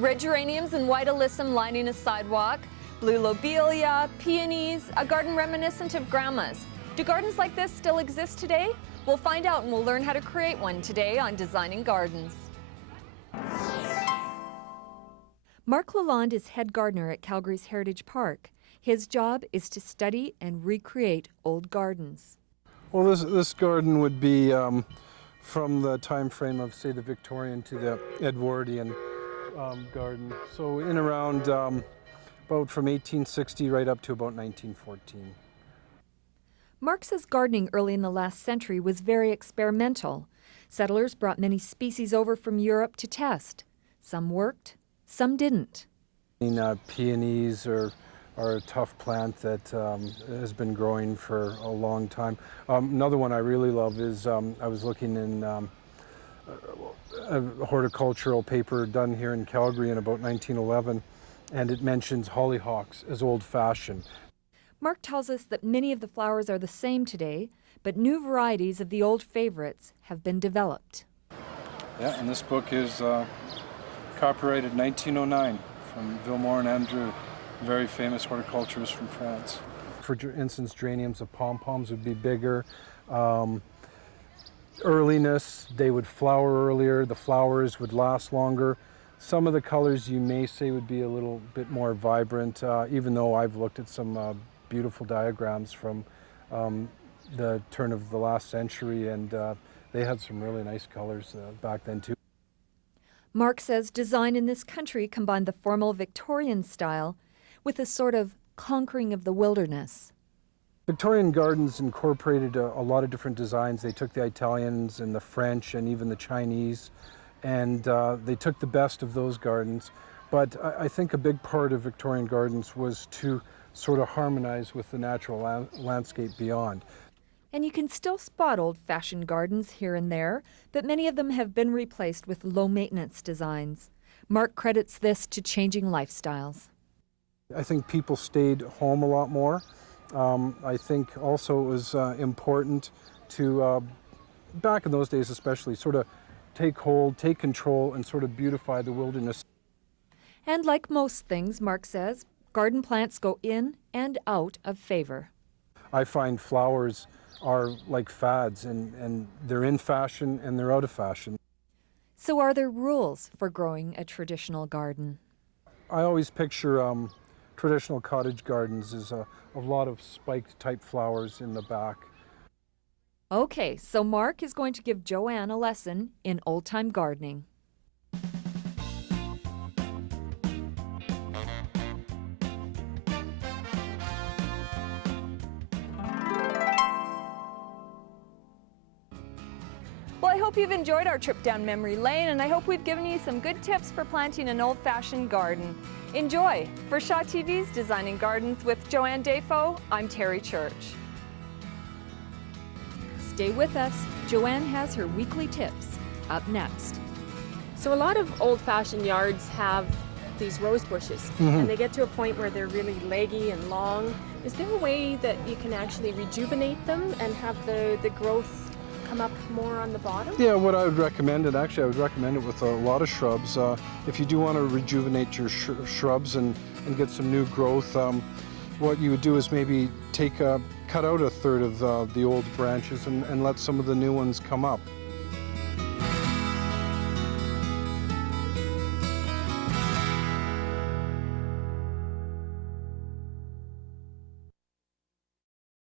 Red geraniums and white alyssum lining a sidewalk, blue lobelia, peonies, a garden reminiscent of Grandma's. Do gardens like this still exist today? We'll find out and we'll learn how to create one today on Designing Gardens. Mark Lelonde is head gardener at Calgary's Heritage Park. His job is to study and recreate old gardens. Well, this garden would be from the time frame of, say, the Victorian to the Edwardian garden. So in around about from 1860 right up to about 1914. Mark says gardening early in the last century was very experimental. Settlers brought many species over from Europe to test. Some worked, some didn't. Peonies are a tough plant that has been growing for a long time. Another one I really love is, I was looking in a horticultural paper done here in Calgary in about 1911, and it mentions hollyhocks as old-fashioned. Mark tells us that many of the flowers are the same today, but new varieties of the old favorites have been developed. Yeah, and this book is copyrighted 1909 from Villemort and Andrew, very famous horticulturists from France. For instance, geraniums, the pom-poms would be bigger. Earliness, they would flower earlier, the flowers would last longer. Some of the colors you may say would be a little bit more vibrant, even though I've looked at some beautiful diagrams from the turn of the last century, and they had some really nice colors back then too. Mark says design in this country combined the formal Victorian style with a sort of conquering of the wilderness. Victorian gardens incorporated a lot of different designs. They took the Italians and the French and even the Chinese, and they took the best of those gardens. But I think a big part of Victorian gardens was to sort of harmonize with the natural landscape beyond. And you can still spot old-fashioned gardens here and there, but many of them have been replaced with low-maintenance designs. Mark credits this to changing lifestyles. I think people stayed home a lot more. I think also it was important to, back in those days especially, sort of take hold, take control, and sort of beautify the wilderness. And like most things, Mark says, garden plants go in and out of favor. I find flowers are like fads, and they're in fashion and they're out of fashion. So are there rules for growing a traditional garden? I always picture traditional cottage gardens as a lot of spiked type flowers in the back. Okay, so Mark is going to give Joanne a lesson in old-time gardening. Well, I hope you've enjoyed our trip down memory lane, and I hope we've given you some good tips for planting an old-fashioned garden. Enjoy! For Shaw TV's Designing Gardens with Joanne Defoe, I'm Terry Church. Stay with us. Joanne has her weekly tips up next. So a lot of old-fashioned yards have these rose bushes, and they get to a point where they're really leggy and long. Is there a way that you can actually rejuvenate them and have the growth come up more on the bottom? Yeah, what I would recommend, and actually I would recommend it with a lot of shrubs, if you do want to rejuvenate your shrubs and get some new growth, what you would do is maybe cut out a third of the old branches and let some of the new ones come up.